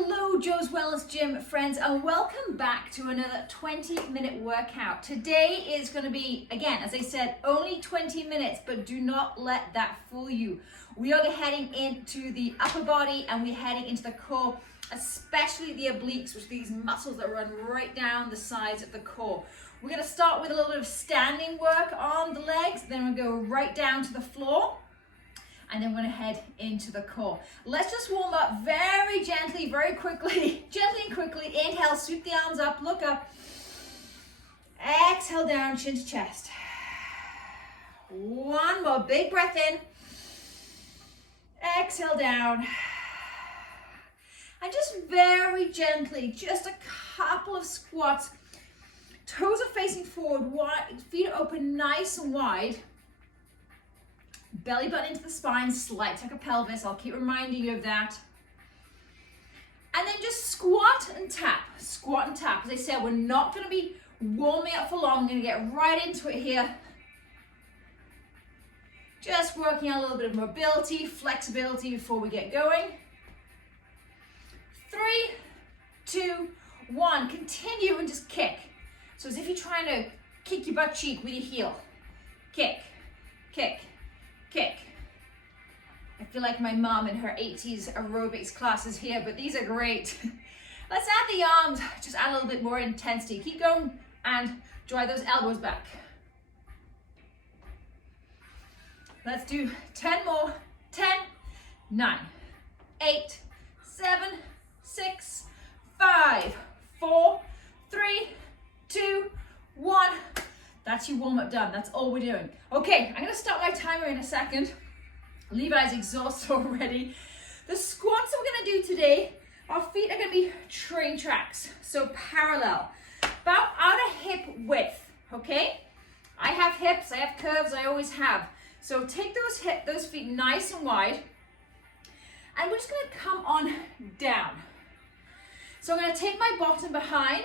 Hello, Joe's Wellness Gym friends, and welcome back to another 20-minute workout. Today is going to be, again, as I said, only 20 minutes, but do not let that fool you. We are heading into the upper body and we're heading into the core, especially the obliques, which are these muscles that run right down the sides of the core. We're going to start with a little bit of standing work on the legs, then we'll go right down to the floor. And then we're going to head into the core. Let's just warm up very gently, very quickly, gently and quickly. Inhale, sweep the arms up, look up. Exhale down, chin to chest. One more, big breath in. Exhale down. And just very gently, just a couple of squats. Toes are facing forward, wide, feet are open nice and wide. Belly button into the spine, slight tuck of pelvis. I'll keep reminding you of that. And then just squat and tap, squat and tap. As I said, we're not going to be warming up for long. We're going to get right into it here. Just working on a little bit of mobility, flexibility before we get going. 3, 2, 1. Continue and just kick. So as if you're trying to kick your butt cheek with your heel. Kick, kick. Kick. I feel like my mom in her 80s aerobics classes here, but these are great. Let's add the arms, just add a little bit more intensity. Keep going and drive those elbows back. Let's do 10 more. 10, 9, 8, 7, 6, 5, 4, 3, 2, 1. That's your warm-up done. That's all we're doing. Okay, I'm going to start my timer in a second. Levi's exhausted already. The squats that we're going to do today, our feet are going to be train tracks. So parallel. About out of hip width, okay? I have hips, I have curves, I always have. So take those feet nice and wide. And we're just going to come on down. So I'm going to take my bottom behind.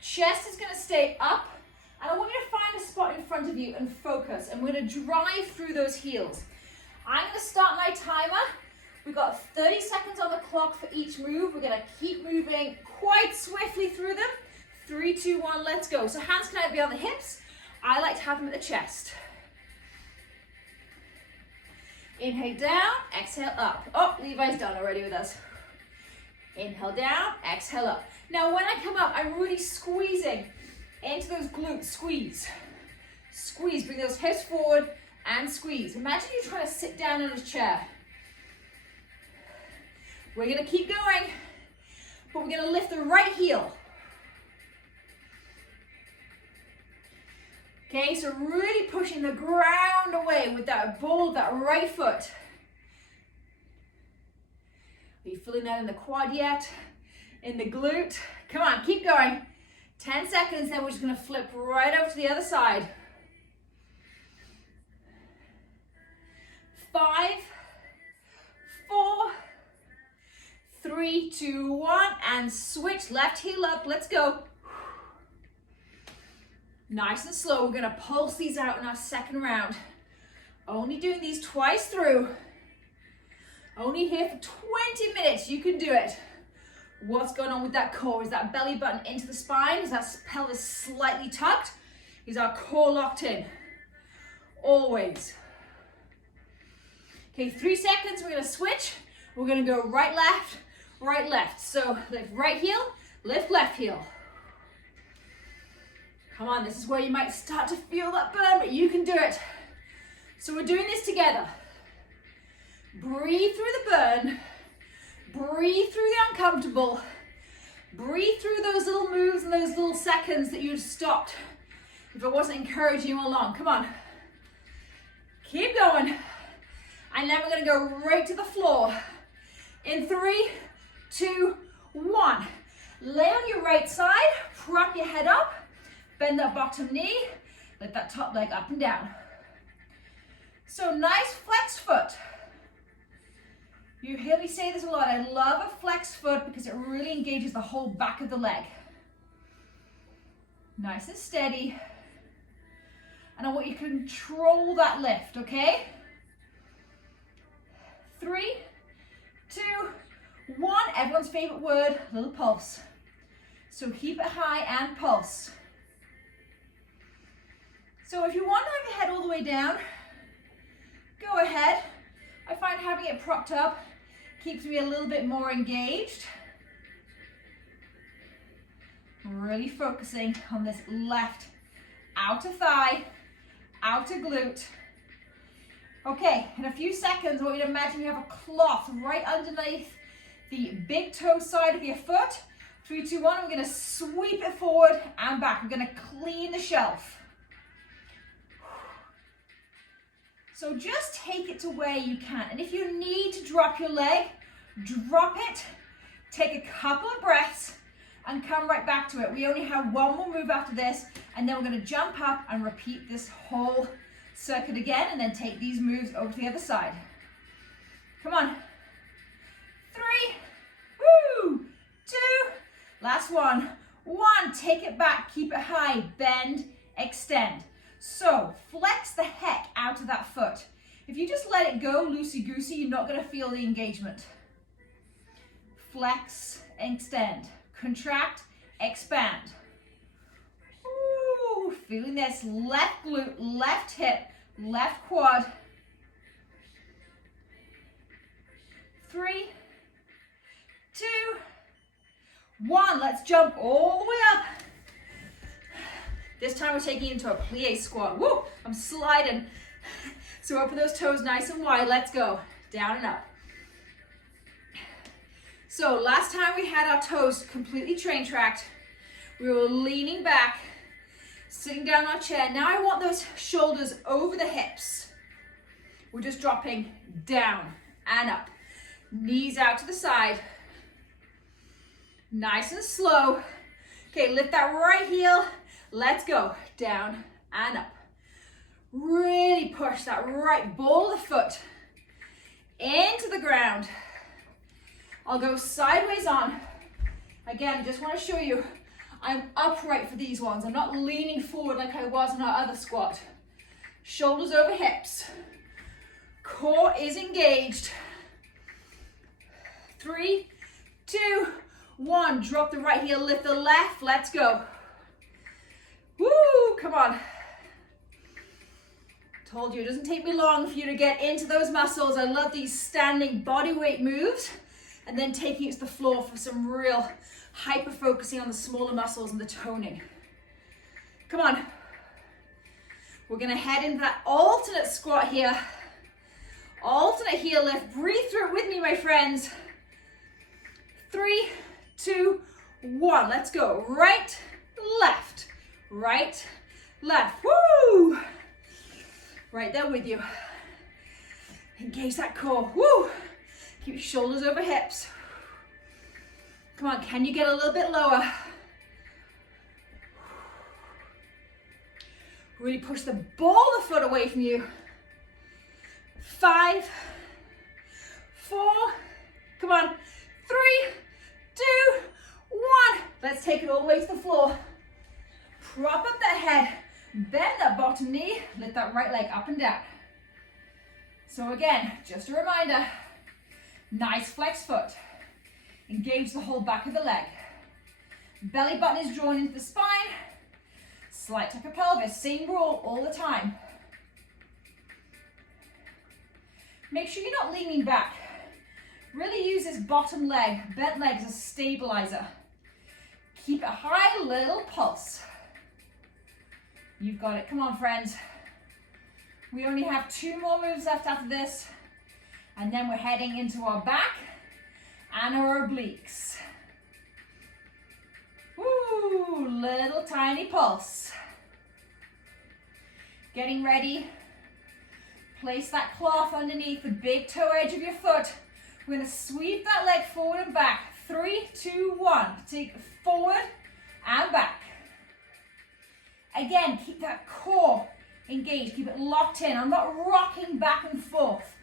Chest is going to stay up. And I want you to find a spot in front of you and focus. And we're going to drive through those heels. I'm going to start my timer. We've got 30 seconds on the clock for each move. We're going to keep moving quite swiftly through them. 3, 2, 1, let's go. So hands can either be on the hips. I like to have them at the chest. Inhale down, exhale up. Oh, Levi's done already with us. Inhale down, exhale up. Now when I come up, I'm really squeezing into those glutes, squeeze. Squeeze, bring those hips forward and squeeze. Imagine you're trying to sit down in a chair. We're gonna keep going, but we're gonna lift the right heel. Okay, so really pushing the ground away with that ball of that right foot. Are you feeling that in the quad yet? In the glute? Come on, keep going. 10 seconds, then we're just going to flip right over to the other side. 5, 4, 3, 2, 1, and switch. Left heel up, let's go. Nice and slow, we're going to pulse these out in our second round. Only doing these twice through. Only here for 20 minutes, you can do it. What's going on with that core? Is that belly button into the spine? Is that pelvis slightly tucked? Is our core locked in? Always. Okay, 3 seconds, we're gonna switch. We're gonna go right, left. So lift right heel, lift left heel. Come on, this is where you might start to feel that burn, but you can do it. So we're doing this together. Breathe through the burn. Breathe through the uncomfortable. Breathe through those little moves and those little seconds that you stopped if I wasn't encouraging you along. Come on. Keep going. And then we're going to go right to the floor. In 3, 2, 1. Lay on your right side. Prop your head up. Bend that bottom knee. Lift that top leg up and down. So nice flex foot. You hear me say this a lot. I love a flex foot because it really engages the whole back of the leg. Nice and steady. And I want you to control that lift, okay? 3, 2, 1, everyone's favorite word, little pulse. So keep it high and pulse. So if you want to have your head all the way down, go ahead. I find having it propped up keeps me a little bit more engaged. Really focusing on this left outer thigh, outer glute. Okay, in a few seconds, I want you to imagine you have a cloth right underneath the big toe side of your foot. 3, 2, 1, I'm gonna sweep it forward and back. I'm gonna clean the shelf. So just take it to where you can. And if you need to drop your leg, drop it, take a couple of breaths, and come right back to it. We only have one more move after this, and then we're gonna jump up and repeat this whole circuit again, and then take these moves over to the other side. Come on. 3, woo, 2, last one. 1, take it back, keep it high, bend, extend. So flex the heck out of that foot. If you just let it go loosey-goosey, you're not gonna feel the engagement. Flex, extend, contract, expand. Ooh, feeling this left glute, left hip, left quad. 3, 2, 1. Let's jump all the way up. This time we're taking it into a plie squat. Woo, I'm sliding. So open those toes nice and wide. Let's go. Down and up. So last time we had our toes completely train tracked. We were leaning back, sitting down on our chair. Now I want those shoulders over the hips. We're just dropping down and up. Knees out to the side. Nice and slow. Okay, lift that right heel. Let's go. Down and up. Really push that right ball of the foot into the ground. I'll go sideways on. Again, I just want to show you I'm upright for these ones. I'm not leaning forward like I was in our other squat. Shoulders over hips. Core is engaged. 3, 2, 1. Drop the right heel, lift the left. Let's go. Woo, come on. Told you, it doesn't take me long for you to get into those muscles. I love these standing body weight moves and then taking it to the floor for some real hyper focusing on the smaller muscles and the toning. Come on. We're gonna head into that alternate squat here. Alternate heel lift. Breathe through it with me, my friends. 3, 2, 1. Let's go. Right, left, right, left. Woo! Right there with you. Engage that core. Woo! Keep your shoulders over hips. Come on, can you get a little bit lower? Really push the ball of the foot away from you. 5, 4, come on, 3, 2, 1. Let's take it all the way to the floor. Prop up that head, bend that bottom knee, lift that right leg up and down. So again, just a reminder, nice flex foot. Engage the whole back of the leg. Belly button is drawn into the spine. Slight tuck of pelvis, same rule all the time. Make sure you're not leaning back. Really use this bottom leg, bent leg as a stabilizer. Keep it high, little pulse. You've got it. Come on, friends. We only have 2 more moves left after this, and then we're heading into our back and our obliques. Woo, little tiny pulse. Getting ready. Place that cloth underneath the big toe edge of your foot. We're going to sweep that leg forward and back. 3, 2, 1. Take it forward and back. Again, keep that core engaged. Keep it locked in. I'm not rocking back and forth.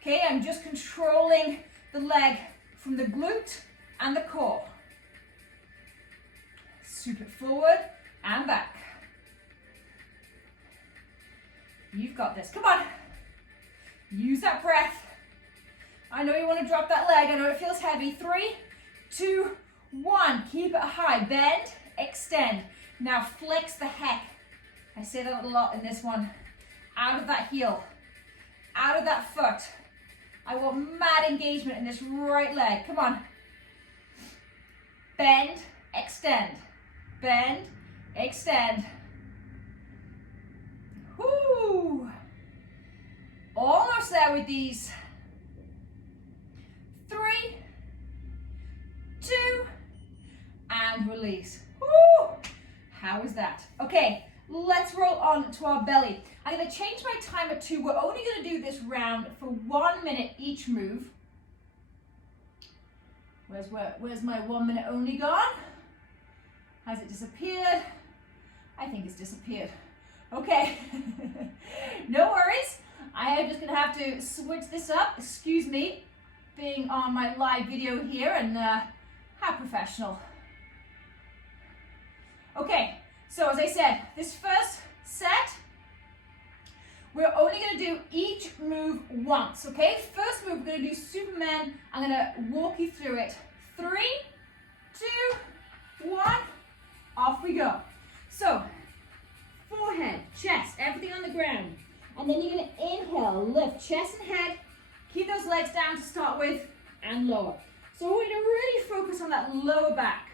Okay, I'm just controlling the leg from the glute and the core. Sweep it forward and back. You've got this. Come on. Use that breath. I know you want to drop that leg. I know it feels heavy. 3, 2, 1. Keep it high. Bend, extend. Now flex the heck. I say that a lot in this one. Out of that heel. Out of that foot. I want mad engagement in this right leg. Come on. Bend, extend. Bend, extend. Whoo! Almost there with these. 3, 2, and release. Woo! How is that? Okay, let's roll on to our belly. I'm going to change my timer to, we're only going to do this round for 1 minute each move. Where's my 1 minute only gone? Has it disappeared? I think it's disappeared. Okay, no worries. I am just going to have to switch this up. Excuse me, being on my live video here, and how professional. Okay, so as I said, this first set, we're only going to do each move once, okay? First move, we're going to do Superman. I'm going to walk you through it. 3, 2, 1, off we go. So, forehead, chest, everything on the ground. And then you're going to inhale, lift chest and head. Keep those legs down to start with, and lower. So we're going to really focus on that lower back.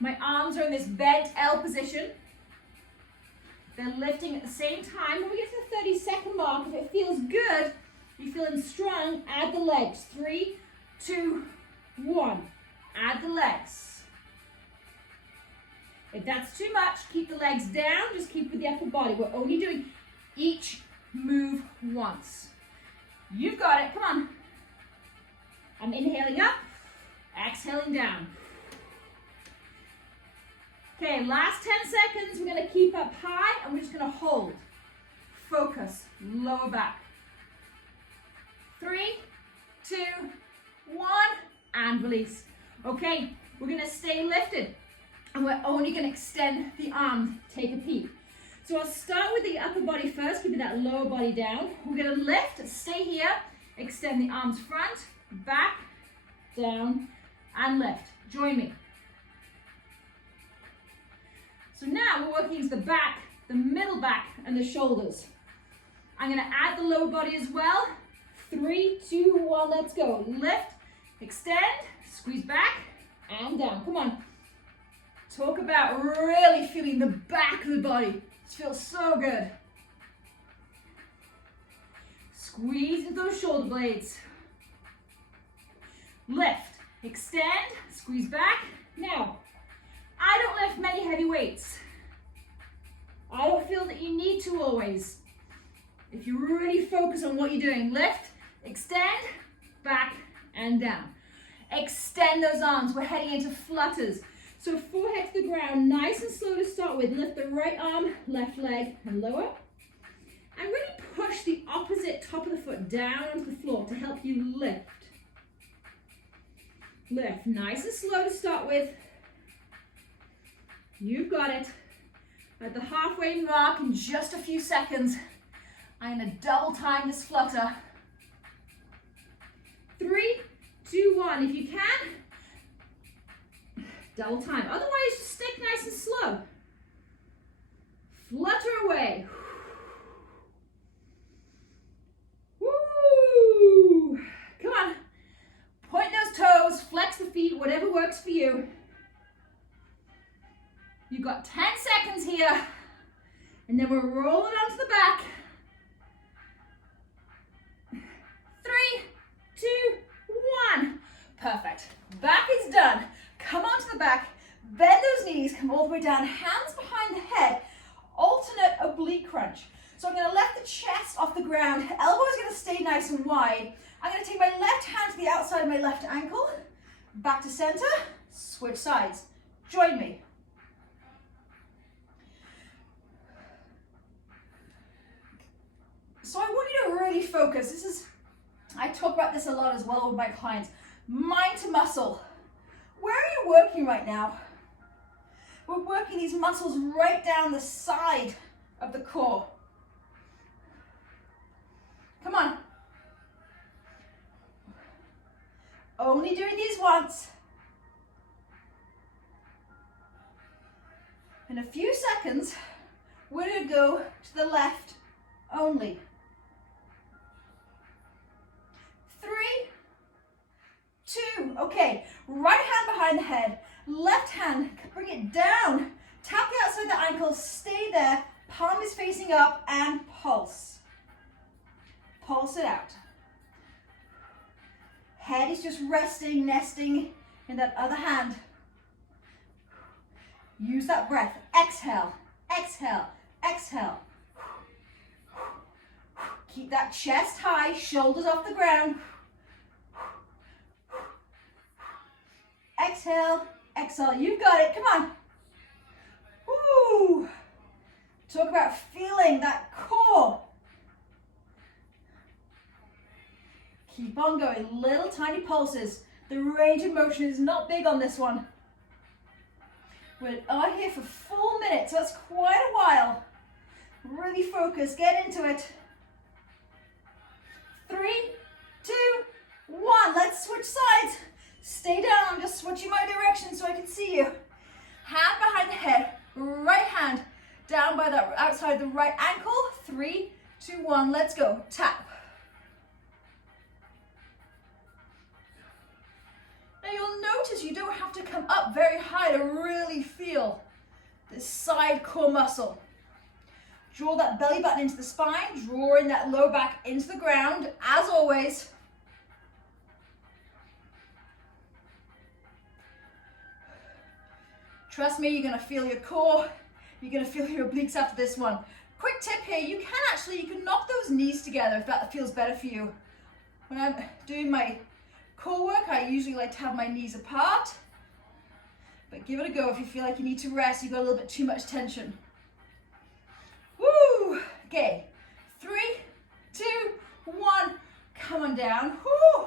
My arms are in this bent L position. They're lifting at the same time. When we get to the 30-second mark, if it feels good, you're feeling strong, add the legs. 3, 2, 1. Add the legs. If that's too much, keep the legs down. Just keep with the upper body. We're only doing each move once. You've got it. Come on. I'm inhaling up, exhaling down. Okay, last 10 seconds. We're going to keep up high, and we're just going to hold. Focus, lower back. 3, 2, 1, and release. Okay, we're going to stay lifted, and we're only going to extend the arms. Take a peek. So I'll start with the upper body first, keeping that lower body down. We're going to lift, stay here, extend the arms front, back, down, and lift. Join me. So now we're working into the back, the middle back, and the shoulders. I'm going to add the lower body as well. 3, 2, 1, let's go. Lift, extend, squeeze back, and down. Come on. Talk about really feeling the back of the body. This feels so good. Squeeze into those shoulder blades. Lift, extend, squeeze back. Now, I don't lift many heavy weights. I don't feel that you need to always. If you really focus on what you're doing, lift, extend, back, and down. Extend those arms. We're heading into flutters. So forehead to the ground, nice and slow to start with. Lift the right arm, left leg, and lower. And really push the opposite top of the foot down onto the floor to help you lift. Lift, nice and slow to start with. You've got it. At the halfway mark, in just a few seconds, I'm going to double time this flutter. 3, 2, 1. If you can, double time. Otherwise, just stick nice and slow. Flutter away. Woo! Come on. Point those toes, flex the feet, whatever works for you. You've got 10 seconds here, and then we're rolling onto the back. 3, 2, 1. Perfect. Back is done. Come onto the back, bend those knees, come all the way down, hands behind the head, alternate oblique crunch. So I'm going to lift the chest off the ground, elbow is going to stay nice and wide. I'm going to take my left hand to the outside of my left ankle, back to center, switch sides. Join me. So I want you to really focus. I talk about this a lot as well with my clients. Mind to muscle. Where are you working right now? We're working these muscles right down the side of the core. Come on. Only doing these once. In a few seconds, we're going to go to the left only. 3, 2, okay. Right hand behind the head, left hand, bring it down. Tap the outside of the ankle, stay there. Palm is facing up and pulse. Pulse it out. Head is just resting, nesting in that other hand. Use that breath. Exhale, exhale, exhale. Keep that chest high, shoulders off the ground. Exhale, exhale. You got it. Come on. Woo. Talk about feeling that core. Keep on going. Little tiny pulses. The range of motion is not big on this one. We are here for 4 minutes, so that's quite a while. Really focus, get into it. 3, 2, 1. Let's switch sides. Stay down, I'm just switching my direction so I can see you. Hand behind the head, right hand down by the outside of the right ankle. 3, 2, 1, let's go. Tap. Now you'll notice you don't have to come up very high to really feel this side core muscle. Draw that belly button into the spine, drawing that low back into the ground, as always. Trust me, you're gonna feel your core, you're gonna feel your obliques after this one. Quick tip here, you can knock those knees together if that feels better for you. When I'm doing my core work, I usually like to have my knees apart, but give it a go if you feel like you need to rest, you've got a little bit too much tension. Woo! Okay, 3, 2, 1, come on down. Woo!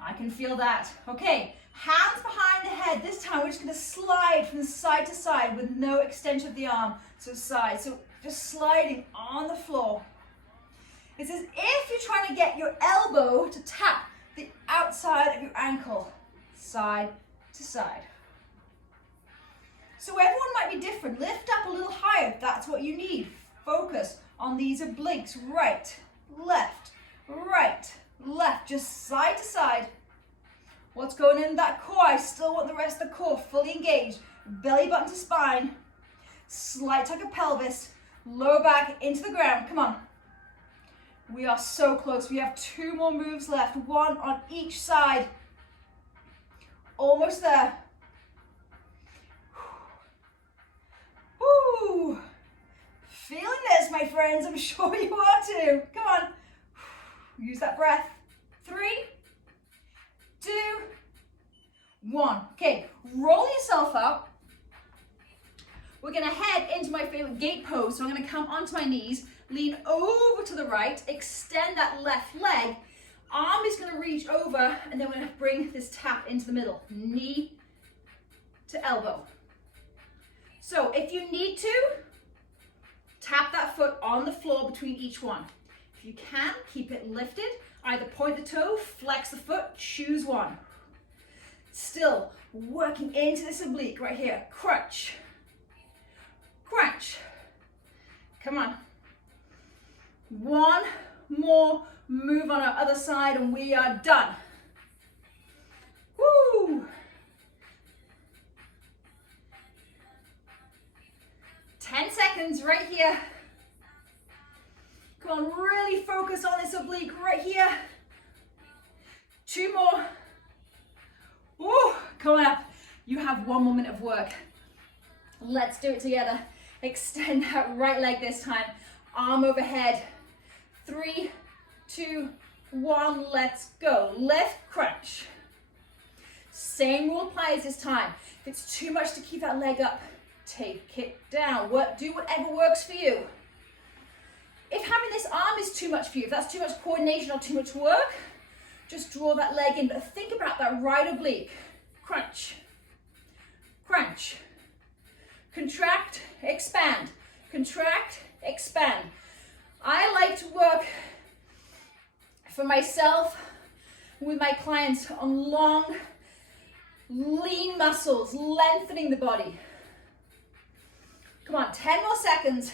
I can feel that. Okay, hands behind the head. This time we're just gonna slide from side to side with no extension of the arm. So side, so just sliding on the floor. It's as if you're trying to get your elbow to tap the outside of your ankle, side to side. So everyone might be different. Lift up a little higher if that's what you need. Focus on these obliques, right, left, just side to side. What's going in that core? I still want the rest of the core fully engaged. Belly button to spine, slight tuck of pelvis, lower back into the ground. Come on. We are so close. We have 2 more moves left, 1 on each side. Almost there. Woo! Feeling this, my friends. I'm sure you are too. Come on. Use that breath. 3, 2, 1. Okay, roll yourself up. We're gonna head into my favorite gate pose. So I'm gonna come onto my knees, lean over to the right, extend that left leg. Arm is gonna reach over, and then we're gonna bring this tap into the middle. Knee to elbow. So if you need to, tap that foot on the floor between each one. If you can, keep it lifted. Either point the toe, flex the foot, choose one. Still working into this oblique right here. Crunch. Crunch. Come on. 1 more move on our other side and we are done. Woo! 10 seconds right here. Come on, really focus on this oblique right here. 2 more. Woo, come on up. You have 1 more minute of work. Let's do it together. Extend that right leg this time. Arm overhead. 3, 2, 1, let's go. Left crunch. Same rule applies this time. If it's too much to keep that leg up, take it down. Do whatever works for you. If having this arm is too much for you, if that's too much coordination or too much work, just draw that leg in. But think about that right oblique. Crunch. Crunch. Contract, expand. Contract, expand. I like to work for myself, with my clients on long, lean muscles, lengthening the body. Come on, 10 more seconds.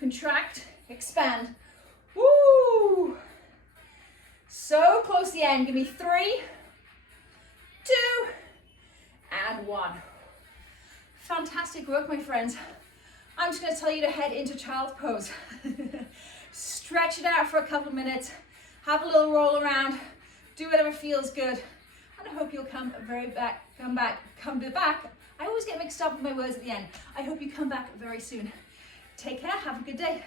Contract, expand. Woo! So close to the end. Give me 3, 2, and 1. Fantastic work, my friends. I'm just going to tell you to head into child's pose. Stretch it out for a couple of minutes. Have a little roll around. Do whatever feels good. And I hope you'll come back. I always get mixed up with my words at the end. I hope you come back very soon. Take care. Have a good day.